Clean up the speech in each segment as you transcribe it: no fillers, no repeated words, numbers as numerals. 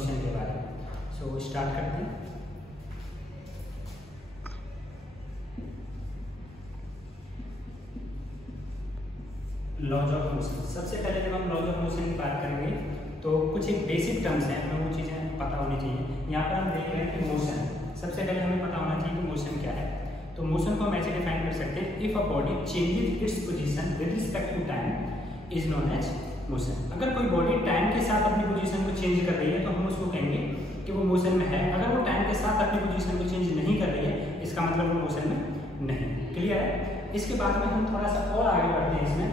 Motion के बारे में। सो स्टार्ट करते हैं। Laws of motion. सबसे पहले जब हम लॉज ऑफ मोशन की बात करेंगे तो कुछ एक बेसिक टर्म्स हैं, हमें वो चीज़ें पता होनी चाहिए। यहाँ पर हम देख रहे हैं कि मोशन, सबसे पहले हमें पता होना चाहिए कि मोशन क्या है। तो मोशन को हम ऐसे डिफाइन कर सकते हैं, if a body changes its position with respect to time is known as motion. अगर कोई बॉडी टाइम के साथ अपनी पोजीशन को चेंज कर रही है तो हम उसको कहेंगे कि वो मोशन में है। अगर वो टाइम के साथ अपनी पोजीशन को चेंज नहीं कर रही है, इसका मतलब वो मोशन में नहीं। क्लियर है? इसके बाद में हम थोड़ा सा और आगे बढ़ते हैं इसमें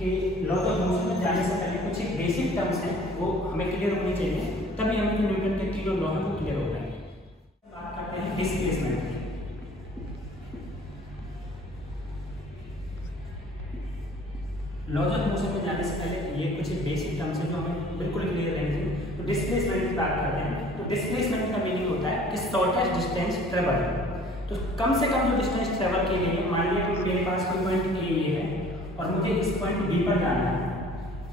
कि लॉज ऑफ मोशन में जाने से पहले कुछ एक बेसिक टर्म्स हैं वो हमें क्लियर होनी चाहिए, तभी हमें जो न्यूटन के तीनों लॉ हैं वो क्लियर हो जाएंगे। बात करते हैं डिस्प्लेसमेंट की। लॉज ऑफ मोशन में जाने से पहले ये कुछ एक बेसिक टर्म्स हैं जो हमें बिल्कुल क्लियर रहने चाहिए। तो डिस्प्लेसमेंट की बात करते हैं। तो डिस्प्लेसमेंट का मीनिंग होता है कि शॉर्टेस्ट डिस्टेंस ट्रेवल। तो कम से कम जो डिस्टेंस ट्रेवल के लिए, मान लिया कि मेरे पास कोई पॉइंट ए है और मुझे इस पॉइंट बी पर जाना है,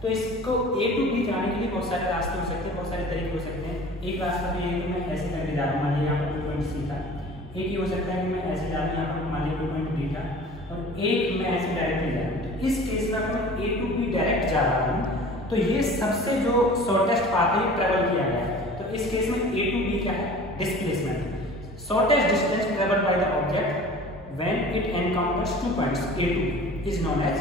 तो इसको ए टू बी जाने के लिए बहुत सारे रास्ते हो सकते हैं, बहुत सारे तरीके हो सकते हैं। एक रास्ता तो ये है कि मैं ऐसे करके जा रहा हूँ, मान लिया यहाँ पर पॉइंट सी था। एक ये हो सकता है कि मैं ऐसे जा रहा हूँ, यहाँ पर मान लिया पॉइंट बी था, और एक मैं ऐसे डायरेक्टली जा रहा हूँ। तो इस केस में अगर मैं ए टू बी डायरेक्ट जा रहा हूँ तो ये सबसे जो शॉर्टेस्ट पाथ है ट्रेवल किया गया है। तो इस केस में ए टू बी क्या है? Displacement. Shortest distance travelled by the object when it encounters two points A to B is known as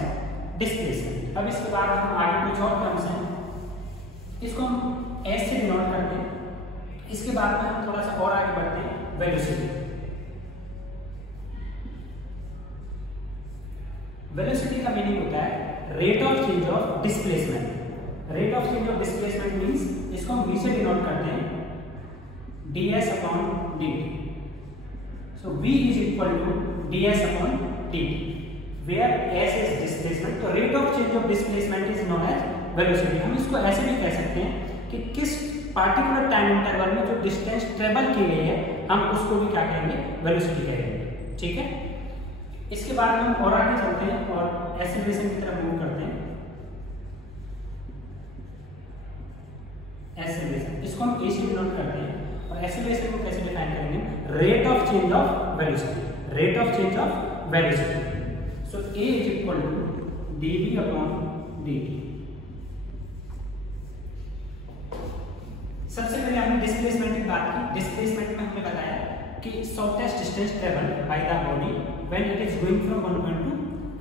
displacement। अब इसके बाद हम आगे कुछ और टर्म्स हैं, इसको हम S से डिनोट करते हैं। इसके बाद में हम थोड़ा सा और आगे बढ़ते हैं, वेलोसिटी। वेलोसिटी का मीनिंग होता है rate of change of displacement. Rate of change of displacement means इसको हम V से डिनोट करते हैं, ds upon dt। So V is equal to ds upon dt, where s is displacement। तो rate of change of displacement is known as velocity। हम इसको ऐसे भी कह सकते हैं कि किस पार्टिकुलर टाइम इंटरवल में जो डिस्टेंस ट्रेवल की गई है हम उसको भी क्या कहेंगे? वेलोसिटी कहेंगे। ठीक है? इसके बाद हम और आगे चलते हैं और एक्सेलरेशन की तरफ मूव करते हैं। एक्सेलरेशन, इसको हम a से डिनोट करते हैं और एक्सेलरेशन को कैसे डिफाइन करेंगे? Rate of change of velocity. Rate of change of velocity. So a is equal to dv upon dt। सबसे पहले हमने डिस्प्लेसमेंट की बात की। डिस्प्लेसमेंट में हमने बताया कि shortest distance travel by the body when it is going from one point two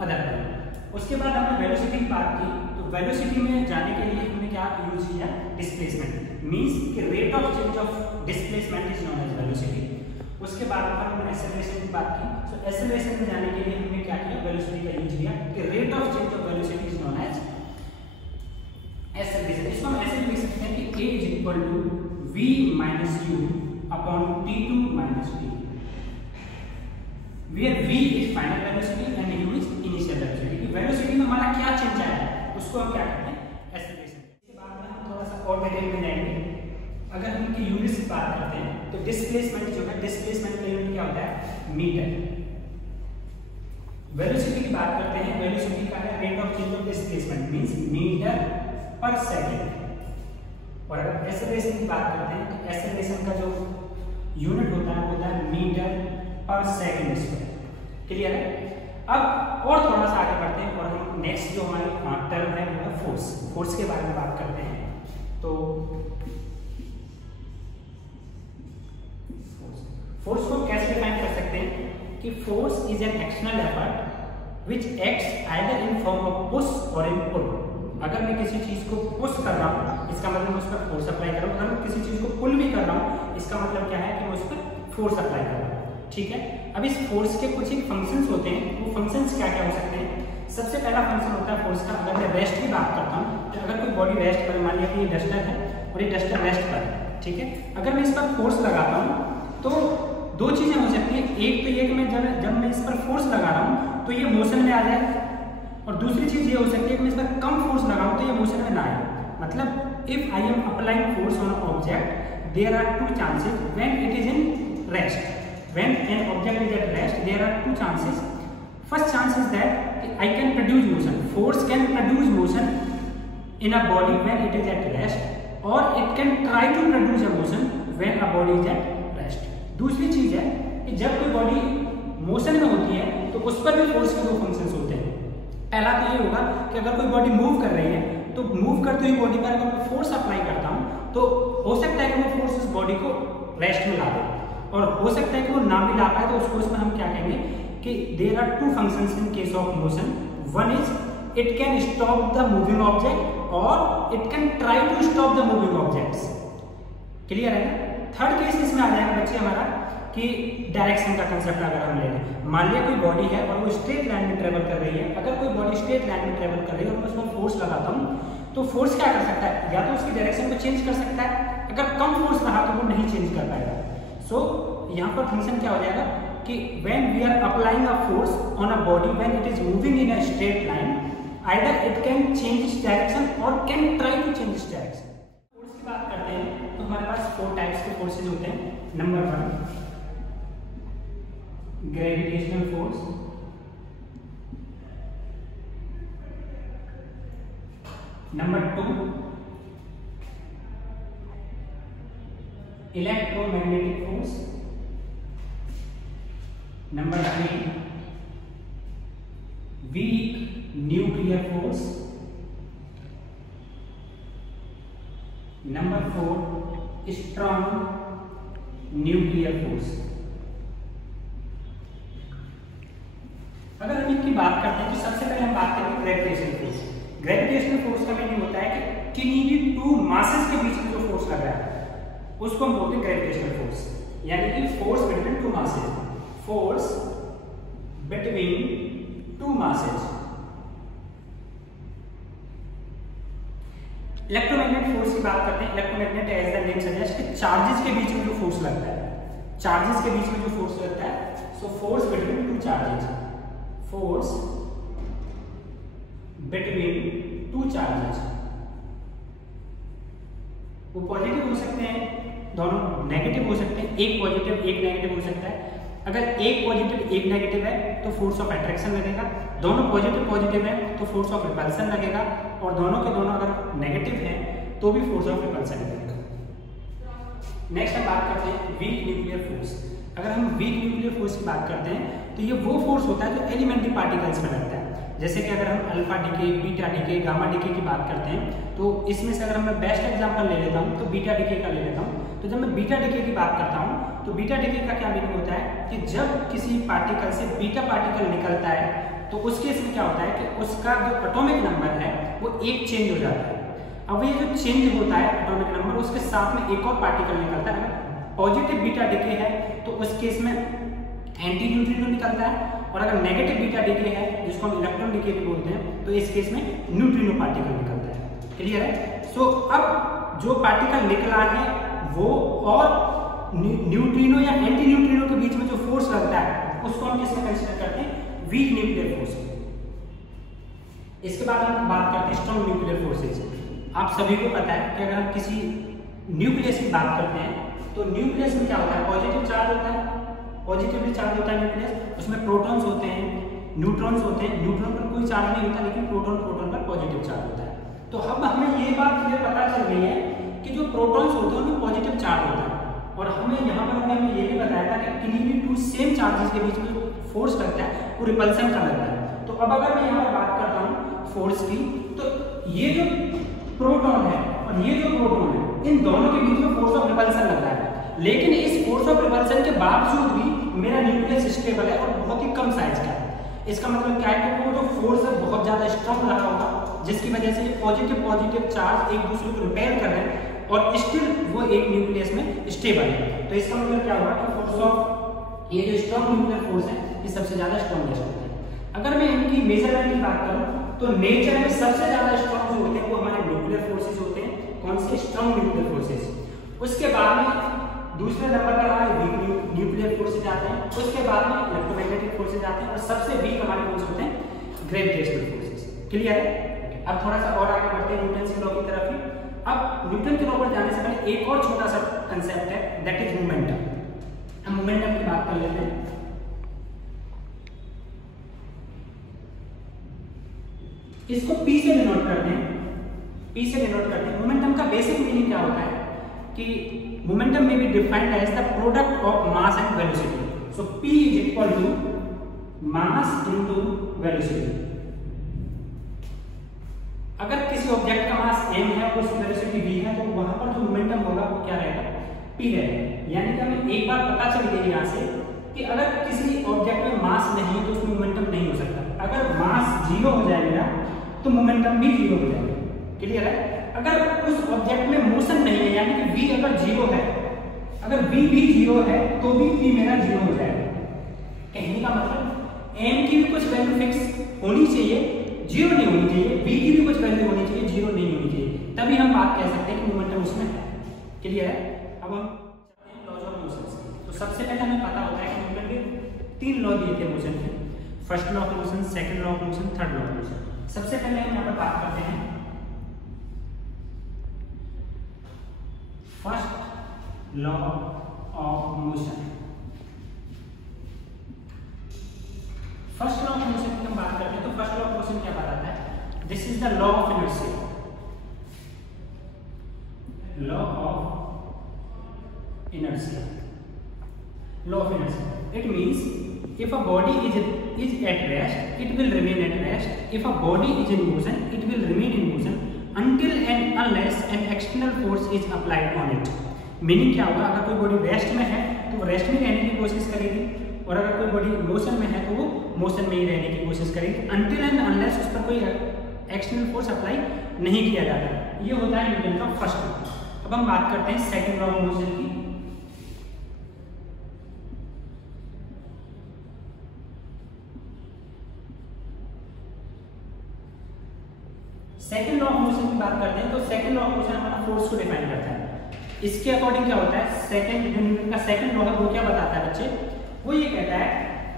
other point. उसके बाद हमने वेलोसिटी की बात की। तो वेलोसिटी में जाने के लिए हमने क्या यूज किया? डिस्प्लेसमेंट। मींस कि rate of change of displacement is known as velocity. उसके बाद हमने एक्सेलरेशन की बात की। सो एक्सेलरेशन में जाने के लिए हमने क्या किया? वेलोसिटी का यूज किया कि rate of change of velocity is known as acceleration. इसको हम ऐसे लिख सकते हैं कि a is equal to v minus u upon t2 minus t, where v is final velocity and u is initial velocity. Velocity में हमारा क्या चेंज आया है उसको हम क्या कहते हैं? एक्सेलरेशन। इसके बाद में हम थोड़ा सा और डिटेल में जाएंगे। अगर हम इनकी यूनिट्स की बात करते हैं तो डिस्प्लेसमेंट जो है, डिस्प्लेसमेंट का यूनिट क्या होता है? मीटर। वेलोसिटी की बात करते हैं, वेलोसिटी का है rate of change of displacement means metre पर सेकंड। और अगर एक्सेलरेशन की बात करते हैं तो एक्सेलरेशन का जो यूनिट होता है वो होता है मीटर पर सेकंड स्क्वायर। क्लियर है? अब और थोड़ा सा आगे बढ़ते हैं और हम नेक्स्ट जो हमारी टर्म है वो है फोर्स। फोर्स के बारे में बात करते हैं। तो फोर्स को कैसे डिफाइन कर सकते हैं कि force is an external effort which acts either in form of push और इन पुल। अगर मैं किसी चीज को पुश कर रहा हूँ इसका मतलब मैं उस पर फोर्स अप्लाई कर रहा हूँ। अगर मैं किसी चीज को पुल भी कर रहा हूँ इसका मतलब क्या है कि मैं उस पर फोर्स अप्लाई कर रहा हूँ। ठीक है? अब इस फोर्स के कुछ एक फंक्शंस होते हैं। वो फंक्शंस क्या क्या हो सकते हैं? सबसे पहला फंक्शन होता है फोर्स का, अगर मैं रेस्ट की बात करता हूँ तो अगर कोई बॉडी रेस्ट पर, मान लिया कि ये डस्टर है और ये डस्टर रेस्ट पर है, ठीक है? अगर मैं इस पर फोर्स लगाता हूँ तो दो चीजें हो सकती है। एक तो ये कि मैं जब मैं इस पर फोर्स लगा रहा हूँ तो ये मोशन में आ जाए, और दूसरी चीज ये हो सकती है कि मैं इस पर कम फोर्स लगाऊं तो ये मोशन में ना आए। मतलब if I am applying force on object there are two chances when it is in rest. When an object is at rest, there are two chances. First chance is that I can produce motion. Force can produce motion in a body when it is at rest. और it can try to produce a motion when a body is at rest. दूसरी चीज है कि जब कोई body motion में होती है तो उस पर भी फोर्स के दो फंक्शंस होते हैं। पहला तो ये होगा कि अगर कोई बॉडी मूव कर रही है तो मूव करते हुए बॉडी पर अगर मैं फोर्स अप्लाई करता हूँ तो हो सकता है कि वो फोर्स इस बॉडी को रेस्ट में ला दे, और हो सकता है कि वो ना भी ला पाए, तो उस फोर्स में हम क्या कहेंगे कि there are two functions in case of motion. One is it can stop the moving object और it can try to stop the moving objects. Clear है ना? थर्ड केस इसमें आ जाएगा बच्चे हमारा कि डायरेक्शन का कंसेप्ट अगर हम ले लें, मान लिया कोई बॉडी है और वो स्ट्रेट लाइन में ट्रेवल कर रही है। अगर कोई बॉडी स्ट्रेट लाइन में ट्रेवल कर रही है और मैं उसमें फोर्स लगाता हूँ तो फोर्स क्या कर सकता है, या तो उसकी डायरेक्शन को चेंज कर सकता है, अगर कम फोर्स रहा तो वो नहीं चेंज कर पाएगा। सो यहाँ पर फंक्शन क्या हो जाएगा कि when we are applying a force on a body when it is moving in a straight line, either it can change its direction और can try to change its direction. Force की बात करते हैं तो हमारे पास 4 टाइप्स के forces होते हैं। Number 1 gravitational force, number 2 electromagnetic force, number 3 weak nuclear force, number 4 strong nuclear force. अगर हम इनकी बात करते हैं तो सबसे पहले हम बात करेंगे ग्रेविटेशनल फोर्स। ग्रेविटेशनल फोर्स का मीनिंग होता है कि किन्हीं भी 2 मासेस के बीच में जो फोर्स लग रहा है उसको हम बोलते हैं ग्रेविटेशनल फोर्स, यानी कि force between 2 masses, force between 2 masses. Electromagnetic force की बात करते हैं। Electromagnet as the name suggest कि चार्जेस के बीच में जो फोर्स लगता है, चार्जेस के बीच में जो फोर्स लगता है, so force between 2 charges, force between 2 charges. वो पॉजिटिव हो सकते हैं, दोनों नेगेटिव हो सकते हैं, एक पॉजिटिव एक नेगेटिव हो सकता है। अगर एक पॉजिटिव एक नेगेटिव है तो फोर्स ऑफ अट्रैक्शन लगेगा, दोनों पॉजिटिव पॉजिटिव है तो फोर्स ऑफ रिपल्सन लगेगा, और दोनों के दोनों अगर नेगेटिव हैं तो भी फोर्स ऑफ रिपल्सन लगेगा। नेक्स्ट हम बात करते हैं वीक न्यूक्लियर फोर्स। अगर हम वीक न्यूक्लियर फोर्स की बात करते हैं तो ये वो फोर्स होता है जो एलिमेंट्री पार्टिकल्स में लगता है। जैसे कि अगर हम alpha decay, beta decay, gamma decay की बात करते हैं तो इसमें से अगर मैं बेस्ट एग्जांपल ले लेता हूँ तो बीटा डीके का ले लेता हूँ। तो जब मैं बीटा डीके की बात करता हूँ तो बीटा डीके का क्या मीनिंग होता है कि जब किसी पार्टिकल से बीटा पार्टिकल निकलता है तो उस केस में क्या होता है कि उसका जो एटॉमिक नंबर है वो 1 चेंज हो जाता है। अब ये जो चेंज होता है एटॉमिक नंबर, उसके साथ में एक और पार्टिकल निकलता है। पॉजिटिव बीटा डीके है तो उस केस में एंटी न्यूट्रिनो निकलता है, और अगर नेगेटिव बीटा डीके है जिसको हम इलेक्ट्रॉन डीके भी बोलते हैं तो इस केस में न्यूट्रिनो पार्टिकल निकलता है। क्लियर है? सो अब जो पार्टिकल निकला है वो और न्यूट्रिनो या एंटी न्यूट्रिनो के बीच में जो फोर्स लगता है उसको हम किसमें कंसीडर करते हैं, वीक न्यूक्लियर फोर्स। इसके बाद हम बात करते हैं स्ट्रॉन्ग न्यूक्लियर फोर्सेज। आप सभी को पता है कि अगर हम किसी न्यूक्लियस की बात करते हैं तो न्यूक्लियस में क्या होता है, पॉजिटिव चार्ज होता है, पॉजिटिवली चार्ज होता है न्यूक्लियस, उसमें प्रोटॉन्स होते हैं, न्यूट्रॉन्स होते हैं। न्यूट्रॉन पर कोई चार्ज नहीं होता लेकिन प्रोटॉन पर पॉजिटिव चार्ज होता है। तो अब हमें ये बात क्लियर पता चल गई है कि जो प्रोटॉन्स होते हैं उनमें पॉजिटिव चार्ज होता है, और हमें यहाँ पर हमें ये भी बताया था कि किन्हीं भी 2 सेम चार्जेस के बीच में जो फोर्स लगता है वो रिपल्सन का लगता है। तो अब अगर मैं यहाँ पर बात करता हूँ फोर्स की, तो ये जो प्रोटॉन है और ये जो प्रोटॉन है इन दोनों के बीच में फोर्स ऑफ रिपल्सन लग रहा है, लेकिन इस फोर्स ऑफ रिपल्सन के बावजूद भी मेरा न्यूक्लियस स्टेबल है और बहुत ही कम साइज का है। इसका मतलब क्या है कि वो जो फोर्स है बहुत ज्यादा स्ट्रॉन्ग रहा होगा, जिसकी वजह से पॉजिटिव चार्ज एक दूसरे को रिपेल कर रहे हैं और स्टिल वो एक न्यूक्लियस में स्टेबल है। तो इसका मतलब क्या होगा कि फोर्स ऑफ ये जो स्ट्रॉन्ग न्यूक्लियर फोर्स है ये सबसे ज्यादा स्ट्रॉन्गेस्ट होते हैं। अगर मैं इनकी मेजरमेंट की बात करूं तो नेचर में सबसे ज्यादा स्ट्रॉन्ग जो होते हैं वो हमारे न्यूक्लियर फोर्सेज होते हैं। कौन से? Strong nuclear forces. उसके बाद में दूसरे नंबर पर हमारे वीक न्यूक्लियर फोर्सेज आते हैं, उसके बाद में इलेक्ट्रोमैग्नेटिक फोर्सेज आते हैं, और सबसे वीक हमारे कौन से होते हैं? Gravitational forces. क्लियर है? अब थोड़ा सा और आगे बढ़ते हैं न्यूटन के लॉ की तरफ ही। अब न्यूटन के लॉ पर जाने से पहले एक और छोटा सा कंसेप्ट है, दैट इज मोमेंटम। हम मोमेंटम की बात कर लेते हैं। इसको P से डिनोट करते हैं, P से डिनोट करते हैं। मोमेंटम उनका बेसिक मीनिंग क्या होता है कि मोमेंटम में be defined as the product of mass and velocity. So P is equal to mass into velocity. अगर किसी ऑब्जेक्ट का मास m है और उसकी वेलोसिटी v है तो वहां पर जो मोमेंटम होगा वो क्या रहेगा, p रहेगा। यानी कि हमें एक बात पता चल गई यहाँ से कि अगर किसी ऑब्जेक्ट में मास नहीं है तो उसमें मोमेंटम नहीं हो सकता। अगर मास 0 हो जाएगा तो मोमेंटम भी 0 हो जाएगा। क्लियर है? अगर उस ऑब्जेक्ट में मोशन नहीं है यानी कि v अगर 0 है, अगर v भी 0 है तो भी p मेरा 0 हो जाएगा। कहने का मतलब m की भी कुछ वैल्यू फिक्स होनी चाहिए, 0 नहीं होनी चाहिए, v की भी कुछ वैल्यू होनी चाहिए, 0 नहीं होनी चाहिए, तभी हम बात कह सकते हैं कि मोमेंटम उसमें है। क्लियर है? अब हम लॉज ऑफ मोशन से, तो सबसे पहले हमें पता होता है कि न्यूटन के 3 लॉ दिए थे मोशन के, first law of motion, second law of motion, third law of motion. सबसे पहले हम यहाँ पर बात करते हैं first law of motion. First law of motion की हम बात करते हैं तो फर्स्ट लॉ ऑफ मोशन क्या बताता है? This is the law of inertia. Law of inertia, law of inertia, it means if a body is at rest it will remain at rest, if a body is in motion it will remain in motion until and unless an external force is applied on it। Meaning क्या होगा? अगर कोई body rest में है तो वो rest में रहने की कोशिश करेगी, और अगर कोई बॉडी मोशन में है तो वो मोशन में ही रहने की कोशिश करेगी until and unless उस पर कोई एक्सटर्नल फोर्स अप्लाई नहीं किया जाता। ये होता है न्यूटन का फर्स्ट लॉ। अब हम बात करते हैं सेकंड लॉ ऑफ मोशन की। सेकंड लॉ ऑफ मोशन की बात करते हैं तो सेकंड लॉ ऑफ मोशन हमारा फोर्स को डिफाइन करता है। इसके अकॉर्डिंग क्या होता है, सेकंड जो न्यूटन का सेकंड लॉ है वो क्या बताता है बच्चे? वो ये कहता है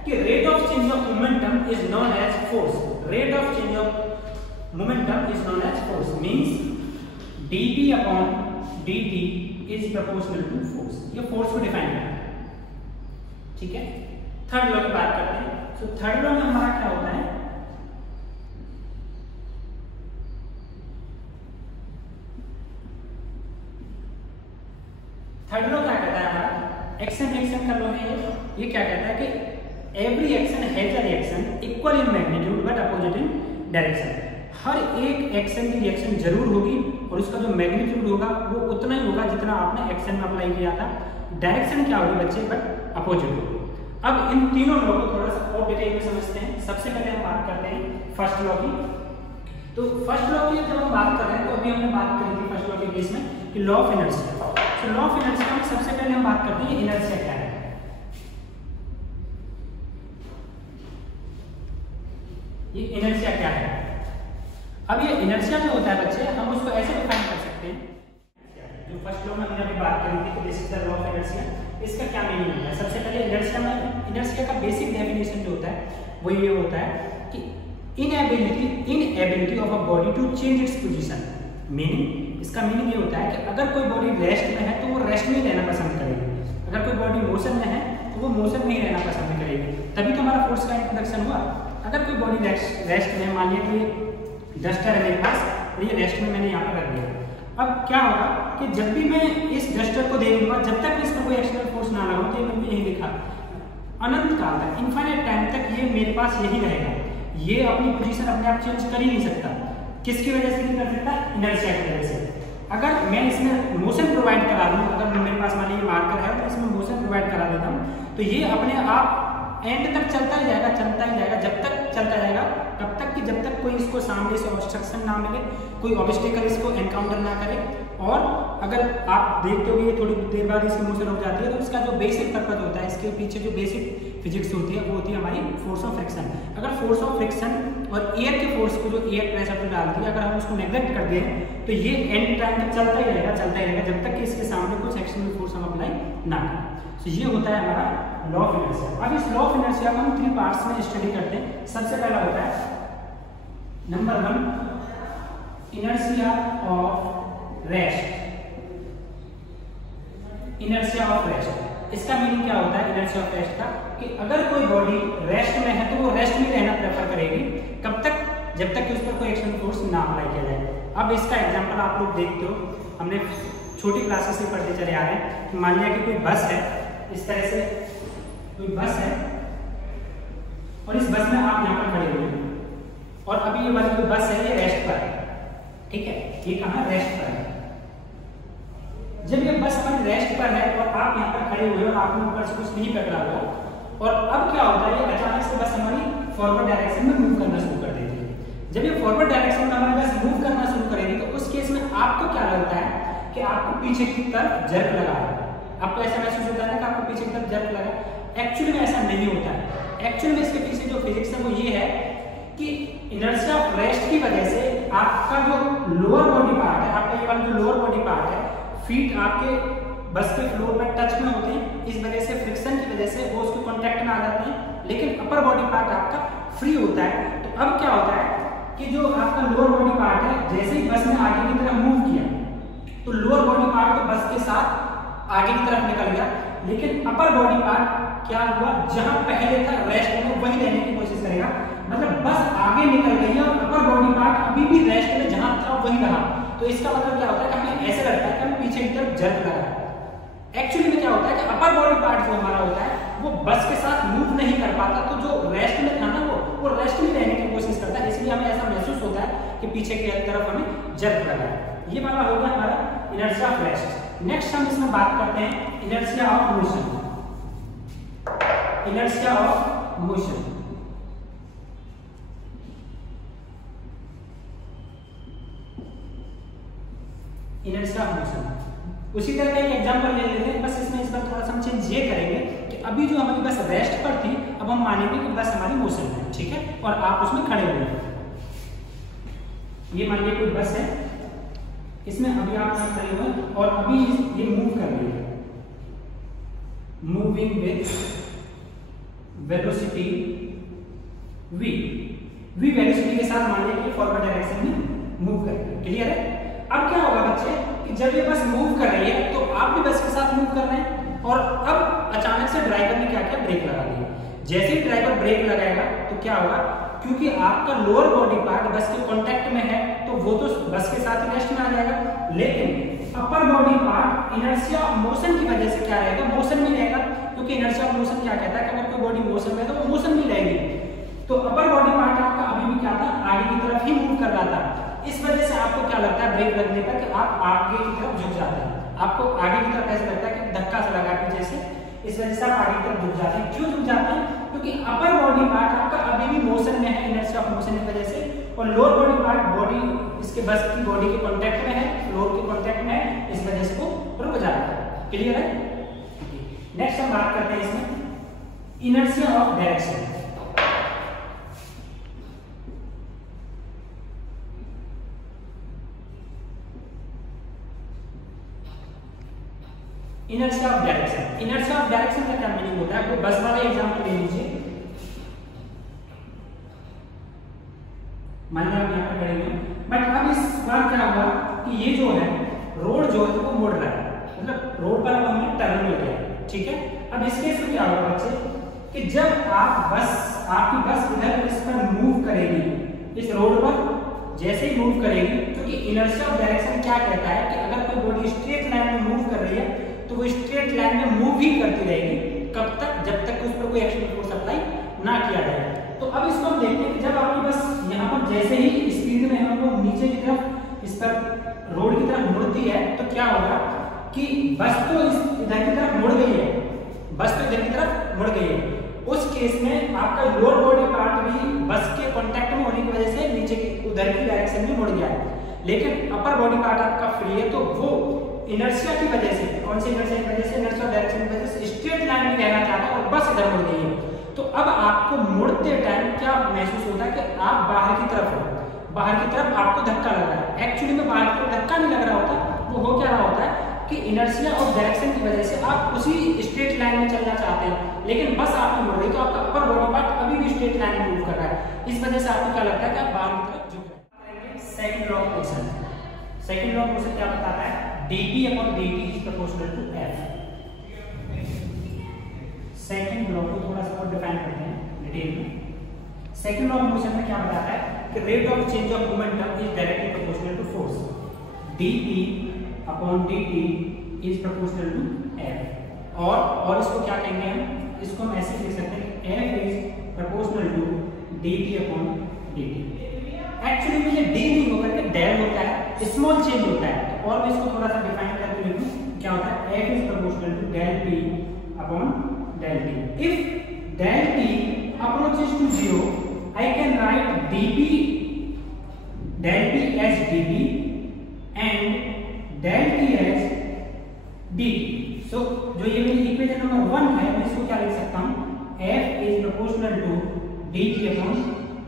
कि rate of change of momentum is known as force. Rate of change of momentum is known as force means dp upon dt is proportional to force. ये फोर्स को डिफाइन करता है। ठीक है? थर्ड लॉ की बात करते हैं। तो थर्ड लॉ में हमारा क्या होता है? थर्ड लॉ क्या कहता है हमारा? एक्शन रिएक्शन का लॉ है ये क्या कहता है कि every action has a reaction equal in magnitude but opposite in direction. हर एक एक्शन की रिएक्शन जरूर होगी और उसका जो मैग्नीट्यूड होगा वो उतना ही होगा जितना आपने एक्शन में अप्लाई किया था। डायरेक्शन क्या होगी बच्चे? बट अपोजिट होगी। अब इन तीनों लॉ को थोड़ा सा और डिटेल में समझते हैं। सबसे पहले हम बात करते हैं फर्स्ट लॉ की। तो फर्स्ट लॉ की जब हम बात कर रहे हैं तो अभी हमने बात करी थी फर्स्ट लॉ के केस में कि लॉ ऑफ इनर्शिया। तो लॉ ऑफ इनर्शिया में सबसे पहले हम बात करते हैं इनर्शिया क्या है। ये इनर्शिया क्या है? अब ये इनर्शिया जो होता है बच्चे हम उसको ऐसे डिफाइन कर सकते हैं जो फर्स्ट लॉ में हमने अभी बात करी थी कि this is the law of inertia. इसका क्या मीनिंग होता है? सबसे पहले इनर्शिया का बेसिक डेफिनेशन जो होता है वो ये होता है कि inability of a body to change its position. Meaning, इसका मीनिंग ये होता है कि अगर कोई बॉडी रेस्ट में है तो वो रेस्ट में ही रहना पसंद करेगी, अगर कोई बॉडी मोशन में है तो वो मोशन में ही रहना पसंद करेगी। तभी तो हमारा फोर्स का इंट्रोडक्शन हुआ। अगर कोई बॉडी रेस्ट में, मान लिया कि डस्टर है मेरे पास और ये रेस्ट में मैंने यहाँ पर रख दिया, अब क्या होगा कि जब भी मैं इस डस्टर को देखूंगा जब तक इसमें कोई एक्सटर्नल फोर्स ना लगा तो मैंने यही लिखा अनंत काल तक, इनफाइनाइट टाइम तक ये मेरे पास यही रहेगा। ये अपनी पोजीशन अपने आप चेंज कर ही नहीं सकता। किसकी वजह से नहीं कर सकता? इनर्शिया की वजह से। अगर मैं इसमें मोशन प्रोवाइड करा दूं, अगर मेरे पास मान लीजिए मार्कर है तो इसमें मोशन प्रोवाइड करा देता हूं तो ये अपने आप एंड तक चलता ही जाएगा, जब तक चलता जाएगा तब तक कि जब तक कोई इसको सामने से ऑब्स्ट्रक्शन ना मिले, कोई ऑब्स्टेकल इसको एनकाउंटर ना करे। और अगर आप देखते हो ये थोड़ी देर बाद इसकी मोशन हो जाती है तो इसका जो बेसिक पर्पज होता है, इसके पीछे जो बेसिक फिजिक्स होती है वो होती है हमारी फोर्स ऑफ फ्रिक्शन। अगर फोर्स ऑफ फ्रिक्शन और एयर के फोर्स को जो एयर प्रेशर पे डालती है, अगर हम उसको नेग्लेक्ट कर दें तो ये एंड टाइम तक चलता ही रहेगा जब तक कि इसके सामने कुछ एक्सटर्नल फोर्स हम अप्लाई ना करें। तो ये होता है हमारा लॉ ऑफ इनर्शिया। अब इस लॉ ऑफ इनर्शिया को हम 3 पार्ट्स में स्टडी करते हैं। सबसे पहला होता है number 1 inertia of rest. Inertia of rest, इसका मीनिंग क्या होता है इनर्शिया ऑफ रेस्ट का? कि अगर कोई बॉडी रेस्ट में है तो वो रेस्ट में रहना प्रेफर करेगी, कब तक? जब तक कि उस पर कोई एक्सटर्नल फोर्स ना अप्लाई किया जाए। अब इसका एग्जांपल आप लोग देखते हो, हमने छोटी क्लासेस से पढ़ते चले आ रहे हैं कि मान लिया कि कोई बस है, इस तरह से कोई बस है और इस बस में आप यहाँ पर खड़े हुए हैं और अभी ये वाली जो बस है ये रेस्ट पर है, ठीक है, ये कहाँ रेस्ट पर है। जब ये बस हमारी रेस्ट पर है और आप यहाँ पर खड़े हुए हो और आपने ऊपर से कुछ नहीं पकड़ा हुआ, और अब क्या होता है, ये अचानक से बस हमारी फॉरवर्ड डायरेक्शन में मूव करना शुरू कर देती है। जब ये फॉरवर्ड डायरेक्शन में हमारी बस मूव करना शुरू करेगी तो उस केस में आपको क्या लगता है कि आपको पीछे की तरफ जर्क लगा है। आपको ऐसा महसूस होता है कि आपको पीछे की तरफ जर्क लगा। एक्चुअली में ऐसा नहीं होता है। एक्चुअली में इसके पीछे जो फिजिक्स है वो ये है कि इनर्शिया ऑफ रेस्ट की वजह से आपका जो लोअर बॉडी पार्ट है, आपका ये वाला जो लोअर बॉडी पार्ट है, फीट आपके बस के फ्लोर में टच में होते हैं, इस वजह से फ्रिक्शन की वजह से वो उसके कांटेक्ट में आ जाते हैं, लेकिन अपर बॉडी पार्ट आपका फ्री होता है। तो अब क्या होता है कि जो आपका लोअर बॉडी पार्ट है, जैसे ही बस ने आगे की तरफ मूव किया तो लोअर बॉडी पार्ट तो बस के साथ आगे की तरफ निकल गया, लेकिन अपर बॉडी पार्ट क्या हुआ, जहां पहले था रेस्ट में वही रहने की कोशिश करेगा। मतलब बस आगे निकल गई है और अपर बॉडी पार्ट अभी भी रेस्ट में जहां था वही रहा। तो इसका मतलब क्या होता है कि हमें ऐसा लगता है कि हमें पीछे की तरफ जर्क लगा है। एक्चुअली में क्या होता है कि अपर बॉडी पार्ट जो हमारा होता है वो बस के साथ मूव नहीं कर पाता, तो जो रेस्ट में था ना वो रेस्ट में रहने की कोशिश करता है, इसलिए हमें ऐसा महसूस होता है कि पीछे की तरफ हमें जर्क लगा है। ये वाला होगा हमारा इनर्शिया ऑफ रेस्ट। नेक्स्ट हम इसमें बात करते हैं inertia of motion. Inertia of motion, inertia of motion उसी तरह का एक एग्जांपल ले लेते हैं, बस इसमें इस बार थोड़ा सा हम चेंज ये करेंगे कि अभी जो हमारी बस रेस्ट पर थी, अब हम मानेंगे कि बस हमारी मोशन है, ठीक है, और आप उसमें खड़े हुए हैं। ये मान लीजिए कोई बस है, इसमें अभी आप खड़े हुए और अभी ये मूव कर रही है, moving with velocity v। v velocity के साथ मान लीजिए फॉरवर्ड डायरेक्शन में मूव कर रही है। क्लियर है? अब क्या होगा बच्चे कि जब ये बस मूव कर रही है तो आप भी बस के साथ मूव कर रहे हैं, और अब अचानक से ड्राइवर ने क्या किया, ब्रेक लगा दिया। जैसे ही ड्राइवर ब्रेक लगाएगा तो क्या होगा, क्योंकि आपका लोअर बॉडी पार्ट बस के कांटेक्ट में है तो वो तो बस के साथ रेस्ट में आ जाएगा, लेकिन upper body part inertia of motion की वजह से क्या रहेगा, मोशन में रहेगा, क्योंकि इनर्शिया ऑफ मोशन क्या कहता है कि अगर कोई बॉडी मोशन में है तो वो मोशन में रहेगी। तो अपर बॉडी पार्ट आपका अभी भी क्या था, आगे की तरफ ही मूव कर रहा था। इस वजह से आपको क्या लगता है ब्रेक लगने पर कि आप आगे की तरफ झुक जाते हैं, आपको आगे की तरफ ऐसा लगता है कि धक्का सा लगा पीछे से, इस वजह से आप आगे की तरफ झुक जाते हैं। क्यों झुक जाते हैं? क्योंकि अपर बॉडी पार्ट आपका अभी भी मोशन में है इनर्शिया ऑफ मोशन की वजह से, और लोअर बॉडी पार्ट बॉडी इसके बस की बॉडी के कांटेक्ट में है, फ्लोर के कांटेक्ट में है, इस वजह से वो रुक जाता है। क्लियर है? नेक्स्ट हम बात करते हैं इसमें inertia of direction. Inertia of direction, inertia of direction का क्या मीनिंग होता है? वो बस वाला एग्जांपल ले लीजिए। मान लिया आप यहाँ पर खड़े हुए, बट अब इस बार क्या हुआ कि ये जो है रोड जो है वो मुड़ रहा है, मतलब रोड पर अब हमें टर्न मिल गया, ठीक है। अब इस केस में क्या होगा बच्चे कि जब आप बस आपकी बस इधर इस पर मूव करेगी, इस रोड पर जैसे ही मूव करेगी, क्योंकि इनर्शिया ऑफ डायरेक्शन क्या कहता है कि अगर कोई बॉडी स्ट्रेट लाइन में मूव कर रही है तो वो स्ट्रेट लाइन में मूव ही करती रहेगी, कब तक, जब तक उस पर कोई एक्शन फोर्स अप्लाई ना किया जाए। तो अब इसको हम देखते हैं कि जब आपकी बस यहाँ पर जैसे ही स्पीड में हम लोग नीचे की तरफ इस पर रोड की तरफ मुड़ती है तो क्या होगा कि बस तो इधर की तरफ मुड़ गई है, बस तो इधर की तरफ मुड़ गई है। उस केस में आपका लोअर बॉडी पार्ट भी बस के कांटेक्ट में होने की वजह से नीचे की उधर की डायरेक्शन में मुड़ गया है, लेकिन अपर बॉडी पार्ट आपका फ्री है, तो वो इनर्शिया की वजह से, कौन सी इनर्शिया की वजह से, इनर्शिया डायरेक्शन की वजह से स्ट्रेट लाइन में रहना चाहता है और बस इधर मुड़ गई है। तो अब आपको मुड़ते टाइम क्या महसूस होता है कि आप बाहर की तरफ हो, बाहर की तरफ आपको धक्का लग रहा है। एक्चुअली में बाहर की तरफ धक्का नहीं लग रहा होता, वो हो क्या रहा होता है कि इनर्शिया ऑफ डायरेक्शन की वजह से आप उसी स्ट्रेट लाइन में चलना चाहते हैं, लेकिन बस आपकी मुड़ रही, तो आपका अपर बॉडी पार्ट अभी भी स्ट्रेट लाइन में मूव कर रहा है, इस वजह से आपको क्या लगता है कि आप बाहर की तरफ झुक रहे हैं। Second law of motion, second law of motion क्या बताता है, dp/dt is proportional to f। Second law को थोड़ा सा और डिफाइन करते हैं डिटेल में। सेकंड लॉ ऑफ मोशन में क्या बताता है कि rate of change of momentum is directly proportional to force, dP upon dt is proportional to F। और इसको क्या कहेंगे हम, इसको हम ऐसे लिख सकते हैं F is proportional to dP upon dt। Actually में ये d नहीं होकर के डेल होता है, स्मॉल चेंज होता है। और मैं इसको थोड़ा सा डिफाइन करके लिखूं, क्या होता है, F is proportional to del P upon del t। If del T approaches to 0, I can write dP del P as dP and del T as dt। So जो ये मेरी इक्वेशन नंबर 1 है, मैं इसको क्या लिख सकता हूँ, F is proportional to dt upon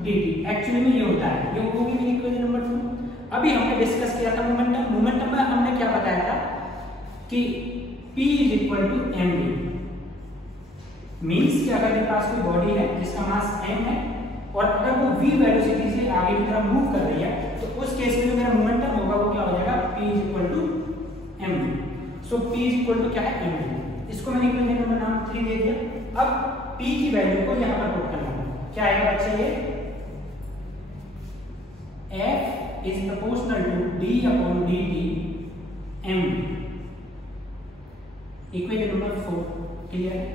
dt। Actually में ये होता है, ये होगी मेरी इक्वेशन नंबर 2। अभी हमने डिस्कस किया था मोमेंटम। मोमेंटम में हमने क्या बताया था कि P is equal to mv, means कि अगर मेरे पास कोई बॉडी है जिसका मास m है और अगर वो v वेलोसिटी से आगे की तरफ मूव कर रही है, तो उस केस में जो मेरा मोमेंटम होगा वो क्या हो जाएगा, p is equal to mv। So p is equal to क्या है, mv। इसको मैंने इक्वेशन नंबर नाम 3 दे दिया। अब p की वैल्यू को यहाँ पर पुट करना है, क्या आएगा बच्चे, ये F is proportional to d upon dt mv। Equation number 4 clear है।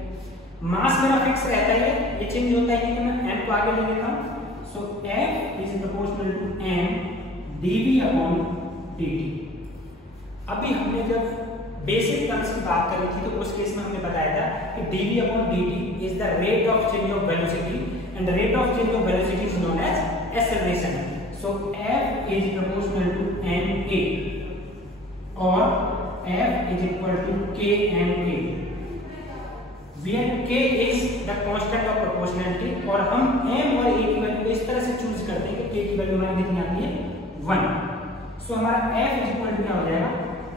मास मेरा फिक्स रहता है, ये चेंज होता है कि मैं m को आगे ले लेता हूं। सो F is proportional to m dv upon dt। अभी हमने जब बेसिक टर्म्स की बात करी थी तो उस केस में हमने बताया था कि dv upon dt is the rate of change of velocity and the rate of change of velocity is known as acceleration। so F is proportional to ma or F is equal to kma, where k is the constant of proportionality। और हम m और a की value को इस तरह से choose करते हैं कि k की वैल्यू हमारी कितनी आती है 1। सो हमारा F इज इक्वल टू क्या हो जाएगा,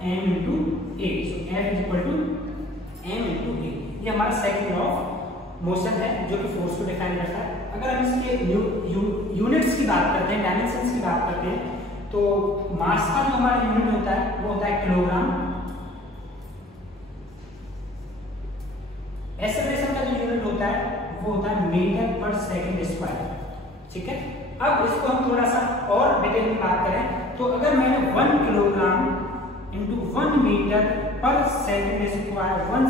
m into a। So F is equal to m into a। ये हमारा सेकंड लॉ ऑफ मोशन है जो कि फोर्स को डिफाइन करता है। अगर हम इसके यूनिट्स की बात करते हैं, डायमेंशंस की बात करते हैं, तो मास का जो हमारा यूनिट होता है वो होता है किलोग्राम, एक्सेलरेशन का जो यूनिट होता है वो होता है मीटर पर सेकंड स्क्वायर। ठीक है, अब इसको हम थोड़ा सा और डिटेल में बात करें तो अगर मैंने 1 किलोग्राम इंटू 1 मीटर पर सेकंड स्क्वायर 1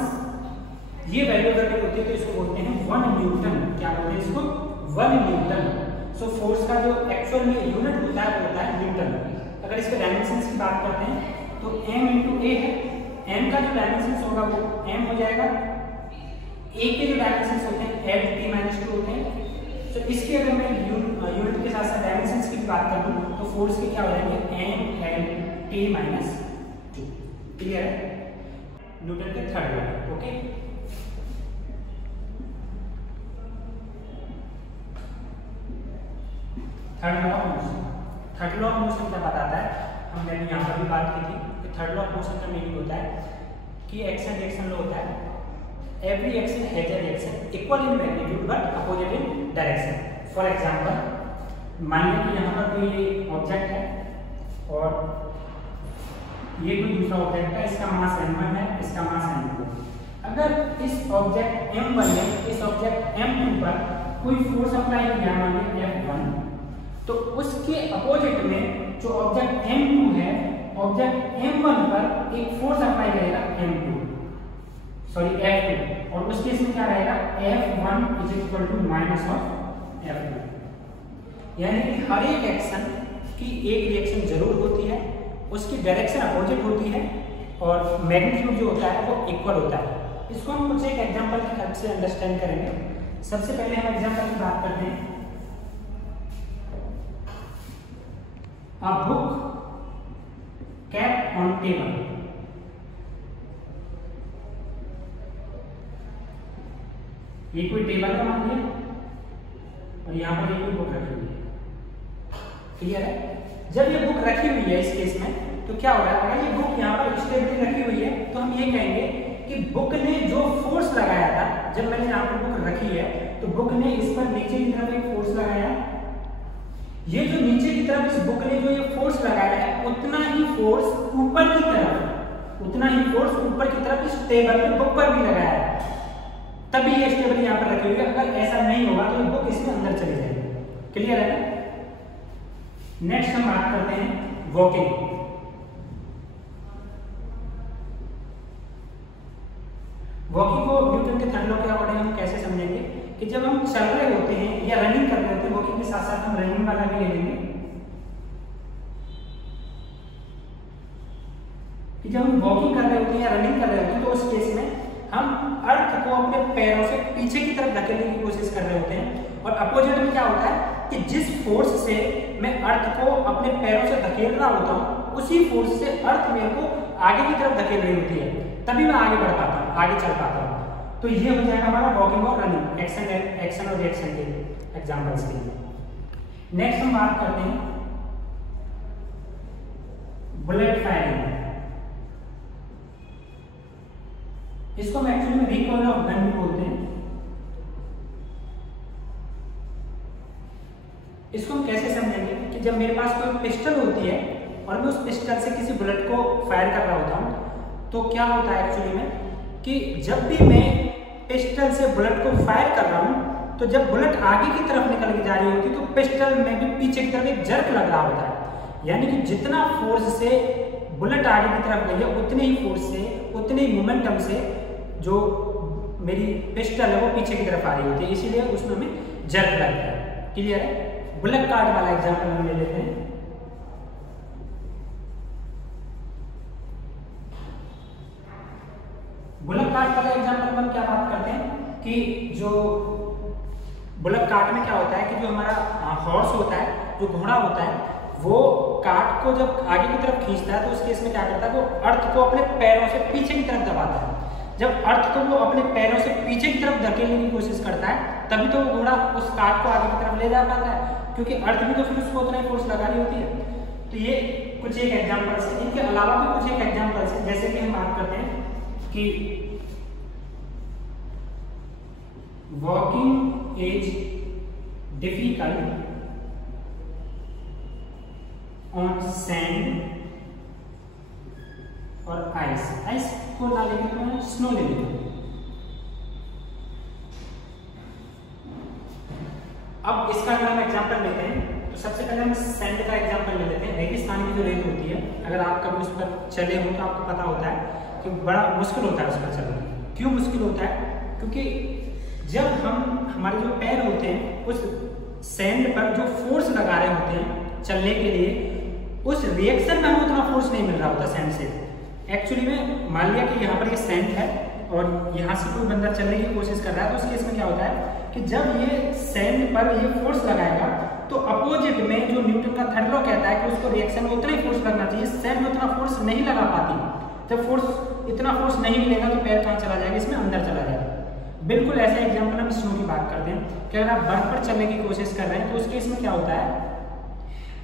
ये वैल्यू अगर होती है तो इसको बोलते हैं 1 न्यूटन। क्या बोलते हैं इसको, 1 न्यूटन। सो फोर्स का जो एक्चुअल में यूनिट होता है वो होता है न्यूटन। अगर इसके डायमेंशंस की बात करते हैं तो m इंटू a है, m का जो डायमेंशंस होगा वो m हो जाएगा, a के जो डायमेंशंस होते हैं L t-2 होते हैं। तो इसकी अगर मैं यूनिट के साथ साथ डायमेंशंस की बात करूं तो फोर्स के क्या हो जाएंगे m L t-2। क्लियर है, न्यूटन के third law. Okay, third law of motion. Third law of motion क्या बताता है, हमने यहाँ पर भी बात की थी कि थर्ड लॉ ऑफ मोशन का मीनिंग होता है कि एक्शन रिएक्शन लॉ होता है। Every action has a reaction equal in magnitude but opposite in direction। For example, मान लीजिए कि यहाँ पर कोई ऑब्जेक्ट है और ये कोई दूसरा ऑब्जेक्ट है, इसका मास m1 है, इसका मास m2। अगर इस ऑब्जेक्ट m1 ने इस ऑब्जेक्ट m2 पर कोई फोर्स अप्लाई किया, मान लीजिए F1, तो उसके अपोजिट में जो ऑब्जेक्ट m2 है, ऑब्जेक्ट m1 पर एक फोर्स अप्लाई करेगा m2 सॉरी F2, और उस केस में क्या रहेगा, F1 is equal to minus of F2। यानी कि हर एक एक्शन की एक रिएक्शन जरूर होती है, उसकी डायरेक्शन अपोजिट होती है और मैग्नीट्यूड जो होता है वो इक्वल होता है। इसको हम कुछ एक एग्जांपल की हेल्प से अंडरस्टैंड करेंगे। सबसे पहले हम एग्जांपल की बात करते हैं। A book kept on table. ये कोई टेबल है मान लीजिए और यहाँ पर ये कोई बुक रखी हुई है। क्लियर है, जब ये बुक रखी हुई है इस केस में तो क्या हो रहा है, अगर ये बुक यहाँ पर स्टेबली रखी हुई है तो हम ये कहेंगे कि बुक ने जो फोर्स लगाया था, जब मैंने यहाँ पर बुक रखी है तो बुक ने इस पर नीचे की तरफ एक फोर्स लगाया। ये जो नीचे की तरफ इस बुक ने जो ये फोर्स लगाया है उतना ही फोर्स ऊपर की तरफ इस टेबल पे बुक पर भी लगाया है, तभी ये स्टेबल यहाँ पर रखी हुई है। अगर ऐसा नहीं होगा तो ये बुक इसके अंदर चली जाएगी। क्लियर है ना, नेक्स्ट हम बात करते हैं वॉकिंग। वॉकिंग को न्यूटन के थर्ड लॉ के अकॉर्डिंग हम कैसे समझेंगे कि जब हम चल रहे होते हैं या रनिंग कर रहे होते हैं, वॉकिंग के साथ साथ हम रनिंग वाला भी ले लेंगे कि जब हम वॉकिंग कर रहे होते हैं या रनिंग कर रहे होते हैं तो उस केस में हम अर्थ को अपने पैरों से पीछे की तरफ धकेलने की कोशिश कर रहे होते हैं, और अपोजिट में क्या होता है कि जिस फोर्स से मैं अर्थ को अपने पैरों से धकेल रहा होता हूँ उसी फोर्स से अर्थ मेरे को आगे की तरफ धकेल रही होती है, तभी मैं आगे बढ़ पाता हूँ, आगे चल पाता हूँ। तो ये हो जाएगा हमारा वॉकिंग और रनिंग, एक्शन और रिएक्शन के एग्जांपल्स के लिए। नेक्स्ट हम बात करते हैं बुलेट फायरिंग। इसको हम एक्चुअली में रिकॉइल ऑफ गन भी बोलते हैं। इसको हम कैसे समझेंगे कि जब मेरे पास कोई पिस्टल होती है और मैं उस पिस्टल से किसी बुलेट को फायर कर रहा होता हूँ, तो क्या होता है एक्चुअली में कि जब भी मैं पिस्टल से बुलेट को फायर कर रहा हूँ तो जब बुलेट आगे की तरफ निकल के जा रही होती है तो पिस्टल में भी पीछे की तरफ एक जर्क लग रहा होता है, यानी कि जितना फोर्स से बुलेट आगे की तरफ गई है उतने ही फोर्स से, उतने ही मोमेंटम से जो मेरी पिस्टल है वो पीछे की तरफ आ रही होती है, इसीलिए उसमें हमें जर्क लगता है। क्लियर है? बुलेट कार्ड वाला एग्जांपल हम ले लेते हैं। बुलेट कार्ट वाला एग्जांपल में हम क्या बात करते हैं कि जो बुलेट कार्ट में क्या होता है कि जो हमारा हॉर्स होता है, जो घोड़ा होता है, वो कार्ट को जब आगे की तरफ खींचता है तो उस केस में क्या करता है, वो अर्थ को अपने पैरों से पीछे की तरफ दबाता है। जब अर्थ को वो अपने पैरों से पीछे की तरफ धकेलने की कोशिश करता है तभी तो वो घोड़ा उस कार्ट को आगे की तरफ ले जा पाता है, क्योंकि अर्थ भी तो फिर उसको उतना ही फोर्स लगा रही होती है। तो ये कुछ एक एग्जांपल्स है, इनके अलावा भी कुछ एक एग्जांपल्स है, जैसे कि हम बात करते हैं कि walking is difficult on sand और आइस। आइस को ना लेकर मैं स्नो ले लेता हूं। अब इसका अगर हम एग्जांपल लेते हैं तो सबसे पहले हम सैंड का एग्जांपल ले लेते हैं। रेगिस्तान की जो रेत होती है, अगर आप कभी उस पर चले हो तो आपको पता होता है कि बड़ा मुश्किल होता है उस पर चलना। क्यों मुश्किल होता है? क्योंकि जब हम हमारे जो पैर होते हैं उस सैंड पर जो फोर्स लगा रहे होते हैं चलने के लिए, उस रिएक्शन में हमें उतना फोर्स नहीं मिल रहा होता सैंड से। एक्चुअली में मान लिया कि यहाँ पर ये सैंड है और यहाँ से कोई बंदा चलने की कोशिश कर रहा है, तो उस केस में क्या होता है कि जब ये सैंड पर ये फोर्स लगाएगा तो अपोजिट में जो न्यूटन का थर्ड लॉ कहता है कि उसको रिएक्शन में उतना ही फोर्स लगना चाहिए, सैंड में उतना फोर्स नहीं लगा पाती। जब इतना फोर्स नहीं मिलेगा तो पैर कहाँ चला जाएगा, इसमें अंदर चला जाएगा। बिल्कुल ऐसा एग्जाम्पल हम स्नो की बात करते हैं कि अगर आप बर्फ पर चलने की कोशिश कर रहे हैं तो उस केस में क्या होता है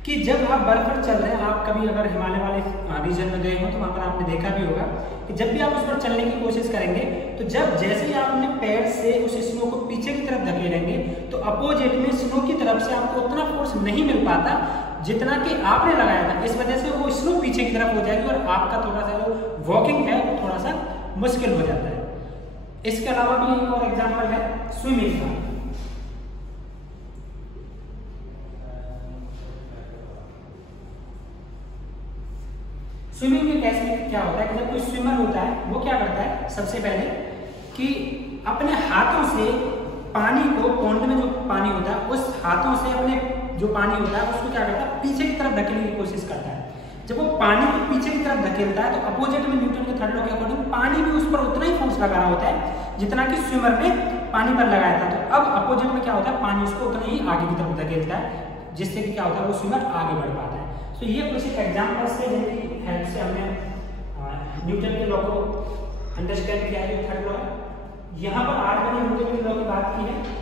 कि जब आप बर्फ पर चल रहे हैं, आप कभी अगर हिमालय वाले रीजन में गए हो तो वहां पर आपने देखा भी होगा कि जब भी आप उस पर चलने की कोशिश करेंगे तो जब जैसे ही आप अपने पैर से उस स्नो को पीछे की तरफ धकेलेंगे तो अपोजिट में स्नो की तरफ से आपको उतना फोर्स नहीं मिल पाता जितना कि आपने लगाया था। इस वजह से वो स्नो पीछे की तरफ हो जाएगी और आपका थोड़ा सा जो वॉकिंग है वो थोड़ा सा मुश्किल हो जाता है। इसके अलावा भी एक और एग्जाम्पल है स्विमिंग का। स्विमिंग में कैसे क्या होता है कि जब कोई स्विमर होता है वो क्या करता है सबसे पहले कि अपने हाथों से पानी को, पॉन्ड में जो पानी होता है उस हाथों से अपने जो पानी होता है उसको क्या करता है पीछे की तरफ धकेलने की कोशिश करता है। जब वो पानी को पीछे की तरफ धकेलता है तो अपोजिट में न्यूटन के थर्ड लॉ के अकॉर्डिंग पानी भी उस पर उतना ही फोर्स लगा रहा होता है जितना कि स्विमर ने पानी पर लगाया था। तो अब अपोजिट में क्या होता है, पानी उसको उतना ही आगे की तरफ धकेलता है, जिससे कि क्या होता है वो स्विमर आगे बढ़ पाता है। तो ये कुछ एग्जाम्पल से जिनकी हेल्प से हमने न्यूटन के लॉ को अंडरस्टैंड किया है, थर्ड लॉ। यहाँ पर आज मैंने न्यूटन के लॉ की बात की है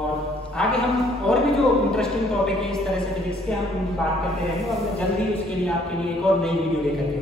और आगे हम और भी जो इंटरेस्टिंग टॉपिक है इस तरह से फिजिक्स के हम उनकी बात करते रहेंगे और मैं जल्दी उसके लिए आपके लिए एक और नई वीडियो लेकर के